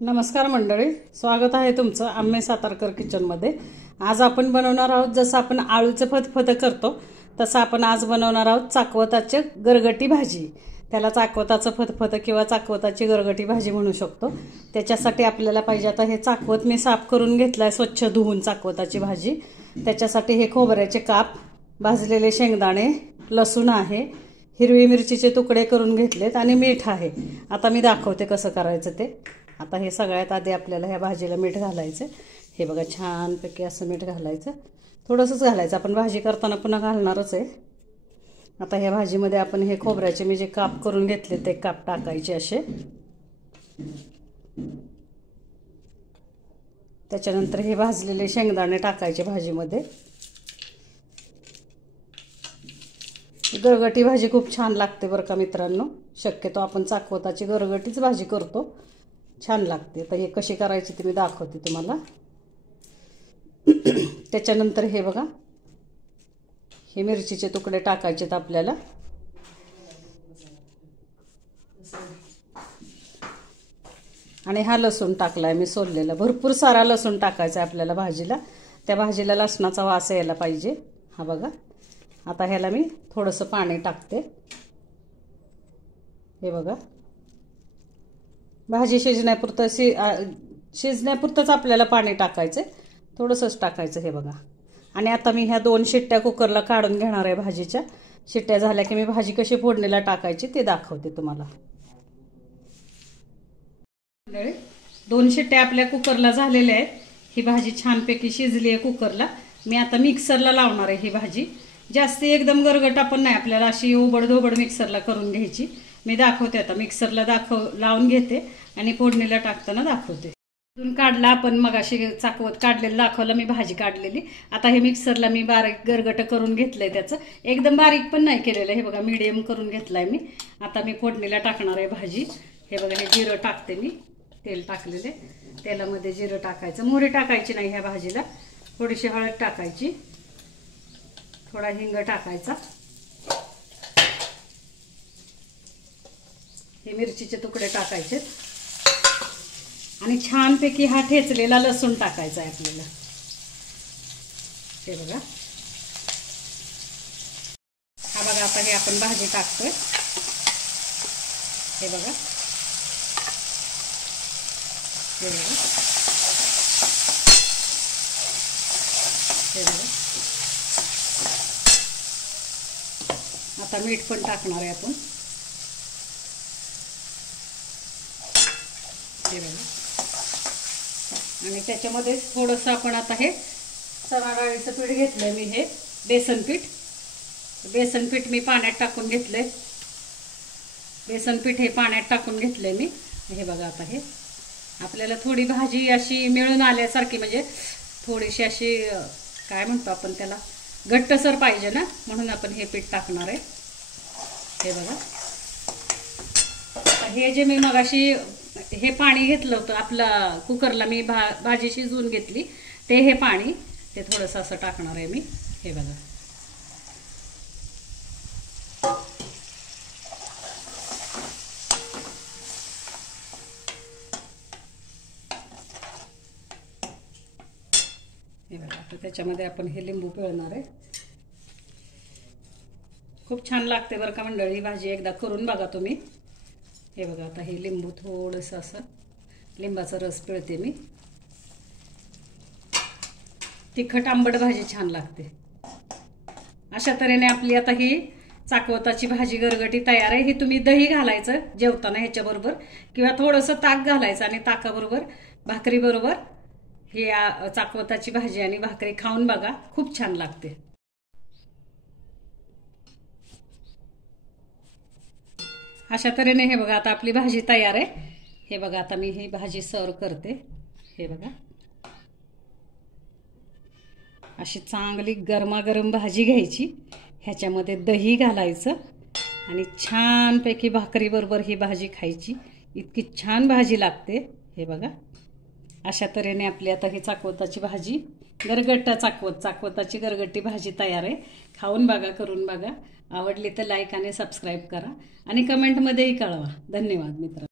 नमस्कार मंडळी, स्वागत आहे तुमचं आम्ही सातारकर किचनमध्ये। आज आपण बनवणार आहोत, जसं आपण आळूचं फतफतं करतो तसं आपण आज बनवणार आहोत चाकवताची गरगटी भाजी। त्याला चाकवताचं फतफतं किंवा चाकवताची गरगटी भाजी म्हणू शकतो। त्याच्यासाठी आपल्याला पाहिजे आता हे चाकवत मी साफ करून घेतलाय, स्वच्छ धुवून चाकवताची भाजी। त्याच्यासाठी हे खोबऱ्याचे काप, भाजलेले शेंगदाणे, लसूण आहे, हिरवी मिरचीचे तुकडे करून घेतलेत आणि मीठ आहे। आता मी दाखवते कसं करायचं ते। आता हे सगळ्यात आधी आपल्याला ह्या भाजीला मीठ घालायचं। हे बघा, छानपैकी असं मीठ घालायचं, थोडंसंच घालायचं, आपण भाजी करताना पुन्हा घालणारच आहे। आता ह्या भाजीमध्ये आपण हे खोबऱ्याचे मी जे काप करून घेतले ते काप टाकायचे असे। त्याच्यानंतर हे भाजलेले शेंगदाणे टाकायचे भाजीमध्ये। गरगटी भाजी खूप छान लागते बरं का मित्रांनो। शक्यतो आपण चाकवताची गरगटीच भाजी करतो, छान लागते। तर हे कशी करायची ते मी दाखवते तुम्हाला। त्याच्यानंतर हे बघा, हे मिरचीचे तुकडे टाकायचेत आपल्याला। आणि हा लसूण टाकलाय मी सोललेला, भरपूर सारा लसूण टाकायचा आहे आपल्याला भाजीला। त्या भाजीला लसणाचा वास यायला पाहिजे। हा बघा, आता ह्याला मी थोडंसं पाणी टाकते। हे बघा, भाजी शिजण्यापुरतंच आपल्याला पाणी टाकायचं, थोडंसंच टाकायचं। हे बघा, आणि आता मी ह्या 2 शिट्ट्या कुकरला काढून घेणार आहे भाजीच्या। शिट्ट्या झाल्या की मी भाजी कशी फोडणीला टाकायची ते दाखवते तुम्हाला। 2 शिट्ट्या आपल्या कुकरला झालेल्या आहेत। ही भाजी छानपैकी शिजली आहे कुकरला। मी आता मिक्सरला लावणार आहे ही भाजी। जास्त एकदम गरगटा पण नाही, आपल्याला अशी उबडधोबड मिक्सरला करून घ्यायची। मी दाखवते आता, मिक्सरला लावून घेते आणि फोडणीला टाकताना दाखवते। इथून काढला आपण, मग अशी चाकवत काढलेलं दाखवलं मी, भाजी काढलेली। आता हे मिक्सरला मी बारीक गरगट करून घेतलंय, त्याचं एकदम बारीक पण नाही केलेलं। हे बघा, मीडियम करून घेतलाय मी। आता मी फोडणीला टाकणार आहे भाजी। हे बघा, हे जिरं टाकते मी, तेल टाकलेले, तेलामध्ये जिरं टाकायचं, मोहरी टाकायची नाही ह्या भाजीला, थोडीशी हळद टाकायची, थोडा हिंग टाकायचा, हे मिरचीचे तुकडे टाकायचे आणि छानपैकी हा ठेचलेला लसूण टाकायचा आहे आपल्याला। हे बघा, हा बघा, आता हे आपण भाजी टाकतोय। हे बघा, हे बघा, हे बघा, आता मीठ पण टाकणार आहे आपण। हे बघा, आणि त्याच्यामध्ये थोडंसं आपण आता हे चणा डाळीचं पीठ घेतलंय मी, हे बेसन पीठ मी पाण्यात टाकून घेतलंय। बेसन पीठ हे पाण्यात टाकून घेतलंय मी। हे बघा, आता हे आपल्याला थोडी भाजी अशी मिळून आल्यासारखी, म्हणजे थोडीशी अशी काय म्हणतो आपण त्याला, घट्टसर पाहिजे ना, म्हणून आपण हे पीठ टाकणार आहे। हे बघा, हे जे मी मगाशी हे पाणी घेतलं होतं आपला कुकरला, मी भाजी शिजवून घेतली, ते हे पाणी ते थोडंसं असं टाकणार आहे मी। हे बघा, हे बघा, आता त्याच्यामध्ये आपण हे लिंबू पिळणार आहे। खूप छान लागते बरं का मंडळी भाजी, एकदा करून बघा तुम्ही। हे बघा, आता हे लिंबू थोडंसं असं लिंबाचा रस पिळते मी। तिखट आंबट भाजी छान लागते। अशा तऱ्हेने आपली आता ही चाकवताची भाजी गरगटी तयार आहे। ही तुम्ही दही घालायचं जेवताना ह्याच्याबरोबर, किंवा थोडंसं ताक घालायचं आणि ताकाबरोबर, भाकरीबरोबर ही चाकवताची भाजी आणि भाकरी खाऊन बघा, खूप छान लागते। अशा तऱ्हेने हे बघा, आता आपली भाजी तयार आहे। हे बघा, आता मी ही भाजी सर्व करते। हे बघा, अशी चांगली गरमागरम भाजी घ्यायची, ह्याच्यामध्ये दही घालायचं आणि छानपैकी भाकरीबरोबर ही भाजी खायची, इतकी छान भाजी लागते। हे बघा, अशा तऱ्हेने आपली आता ही चाकवताची भाजी, चाकवताची गरगटी भाजी तयार आहे। खाऊन बघा, करून बघा, आवडली तर लाईक आणि सबस्क्राईब करा आणि कमेंटमध्येही कळवा। धन्यवाद मित्र।